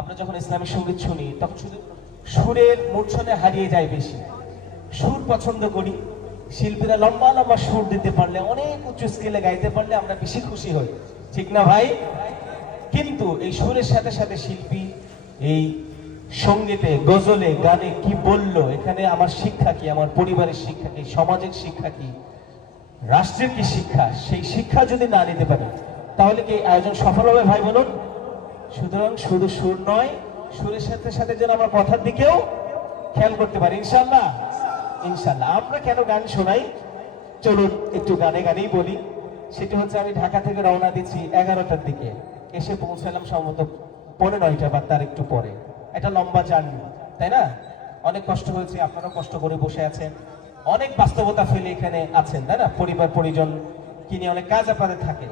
আমরা যখন ইসলামিক সঙ্গীত শুনি তখন শুধু সুরের মূর্ছনে হারিয়ে যায় বেশি। সুর পছন্দ করি, শিল্পীরা লম্বা লম্বা সুর দিতে পারলে, অনেক উঁচু স্কেলে গাইতে পারলে আমরা বেশি খুশি হই, ঠিক না ভাই? কিন্তু এই সুরের সাথে সাথে শিল্পী এই সঙ্গীতে, গজলে, গানে কি বললো, এখানে আমার শিক্ষা কি, আমার পরিবারের শিক্ষা কি, সমাজের শিক্ষা কি, রাষ্ট্রের কি শিক্ষা, সেই শিক্ষা যদি না নিতে পারে তাহলে কি আয়োজন সফল হবে ভাই বলুন? সুতরাং শুধু সুর নয়, সুরের সাথে সাথে যেন আমরা কথার দিকেও খেয়াল করতে পারি, ইনশাল্লাহ। ইনশাল্লাহ আমরা কেন গান শোনাই, চলুন একটু গানে গানেই বলি। সেটি হচ্ছে, আমি ঢাকা থেকে রওনা দিচ্ছি 11টার দিকে, এসে পৌঁছালাম সম্ভবত 9:15 বা তার একটু পরে। একটা লম্বা জার্নি, তাই না? অনেক কষ্ট হয়েছে, আপনারাও কষ্ট করে বসে আছেন, অনেক বাস্তবতা ফেলে এখানে আছেন, তাই না? পরিবার পরিজন কিনে অনেক কাজ আপনাদের থাকে।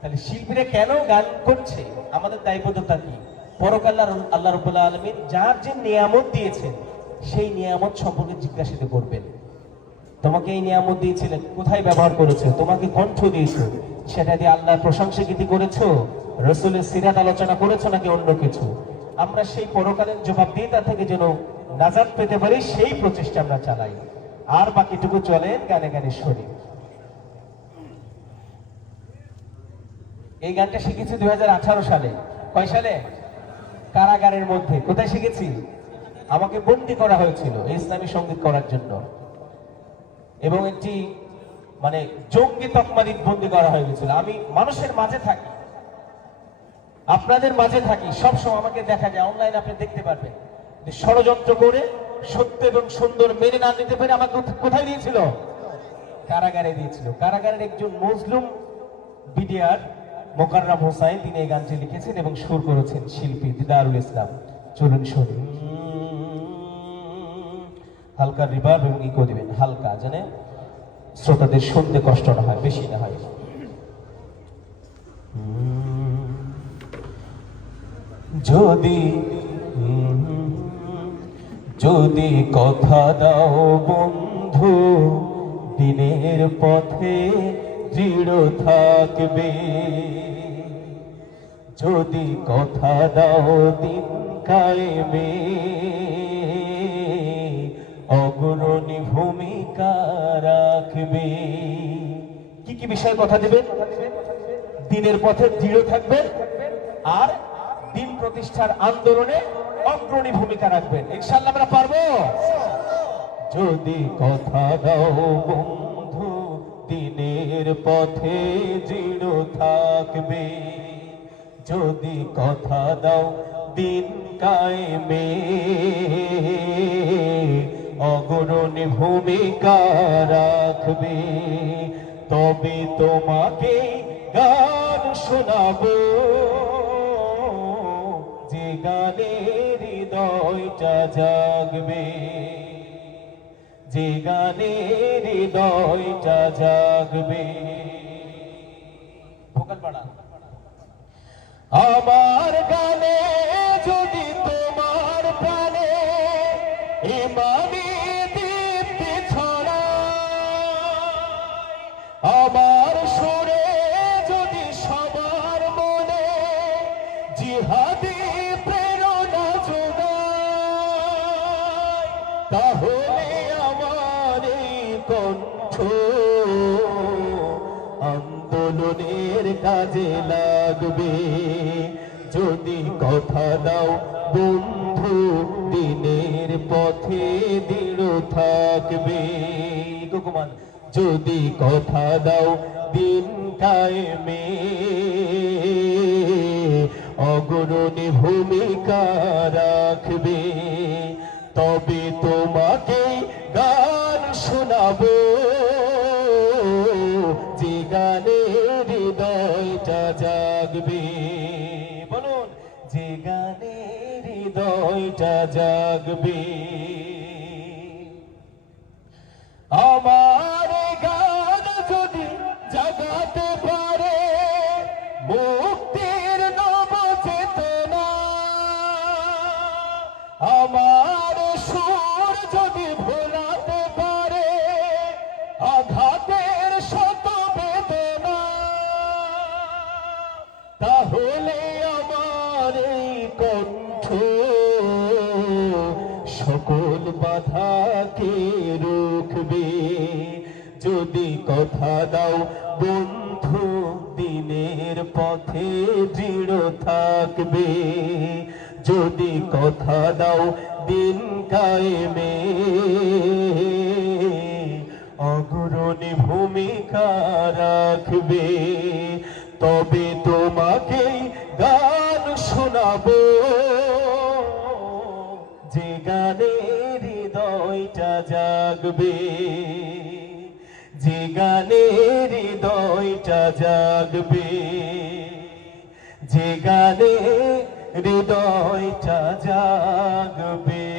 তাহলে শিল্পীরা কেন গান করছে, আমাদের দায়বদ্ধতা কি? পরকাল আল্লাহ রাব্বুল আলামিন যার যে নিয়ামত দিয়েছেন সেই নিয়ামত সম্পর্কে জিজ্ঞাসিত করবেন। তোমাকে এই নিয়ামত দিয়েছিলেন, কোথায় ব্যবহার করেছো? তোমাকে কণ্ঠ দিয়েছো, সেটা দিয়ে আল্লাহর প্রশংসা কীর্তি করেছো, রাসূলের সিরাত আলোচনা করেছো নাকি অন্য কিছু? আমরা সেই পরকালীন জবাবদিহিতা থেকে যেন নাজাত পেতে পারি, সেই প্রচেষ্টা আমরা চালাই। আর বাকিটুকু চলেন গানে গানে শুনি। এই গানটা শিখেছি 2018 সালে। কয় সালে? কারাগারের মধ্যে। কোথায় শিখেছি? আমাকে বন্দী করা হয়েছিল এই ইসলামী সঙ্গীত করার জন্য, এবং একটি মানে জঙ্গি তকমারিত বন্দী করা হয়ে গেছিল। আমি মানুষের মাঝে থাকি, আপনাদের মাঝে থাকি, সবসময় আমাকে দেখা যায়, অনলাইনে আপনি দেখতে পারবেন, ষড়যন্ত্র করে সত্য এবং সুন্দর মেনে না নিতে পারে আমাকে কোথায় দিয়েছিল? কারাগারে দিয়েছিল। কারাগারের একজন মুসলিম বিডিআর মোকাররম হোসাইন, তিনি এই গানটি লিখেছেন এবং সুর করেছেন শিল্পী দিদারুল ইসলাম। চলুন শুনি। হালকা রিভার্ব এবং ইকো দিবেন, হালকা, জানে শ্রোতাদের শুনতে কষ্ট না হয়, বেশি না হয়। যদি যদি কথা দাও বন্ধু, দিনের পথে দৃঢ় থাকবে। যদি কথা দাও দিন কায়েমে, অগ্রণী ভূমিকা রাখবে। কি কি বিষয়ে কথা দেবেন? দিনের পথে দৃঢ় থাকবেন আর দিন প্রতিষ্ঠার আন্দোলনে অগ্রণী ভূমিকা রাখবেন। ইনশাআল্লাহ আমরা পারবো। যদি কথা দাও বন্ধু, দিনের পথে দৃঢ় থাকবে। যদি কথা দাও দিন কায়েমে, অগ্রণী ভূমিকা রাখবে। তবে তোমাকে গান শোনাবো, যে গানে হৃদয়টা জাগবে, যে গানে হৃদয়টা জাগবে। ভোকাল বাড়া। আমার গানে যদি তোমার প্রাণে ইমানি দীপ্তি ছড়ায়, আমার সুরে যদি সবার মনে জিহাদি প্রেরণা যোগায়, তাহলে আমার এই কণ্ঠ আন্দোলনের কাজে লাগবে। যদি কথা দাও বন্ধু, দিনের পথে দৃঢ় থাকবে। যদি কথা দাও দিন কায়েমে, অগ্রণী ভূমিকা রাখবে। তবে তোমাকে গান শোনাবো, যে গানে হৃদয়টা জাগবে। বলুন, যে গানে হৃদয়টা জাগবে। আমার গান যদি জাগাতে পারে মুক্তির নব চেতনা, আমার সুর যদি ভোলাতে পারে আঘাতের শত বেদনা, তাহলে আমার এই কণ্ঠ সকল বাধাকে রুখবে। যদি কথা দাও বন্ধু দিনের পথে দৃঢ় থাকবে, যদি কথা দাও দিন কায়েমে অগ্রণী ভূমিকা রাখবে, তবে তোমাকে গান শোনাবো, যে গানে হৃদয়টা জাগবে, যে গানে হৃদয়টা জাগবে, যে গানে হৃদয়টা জাগবে।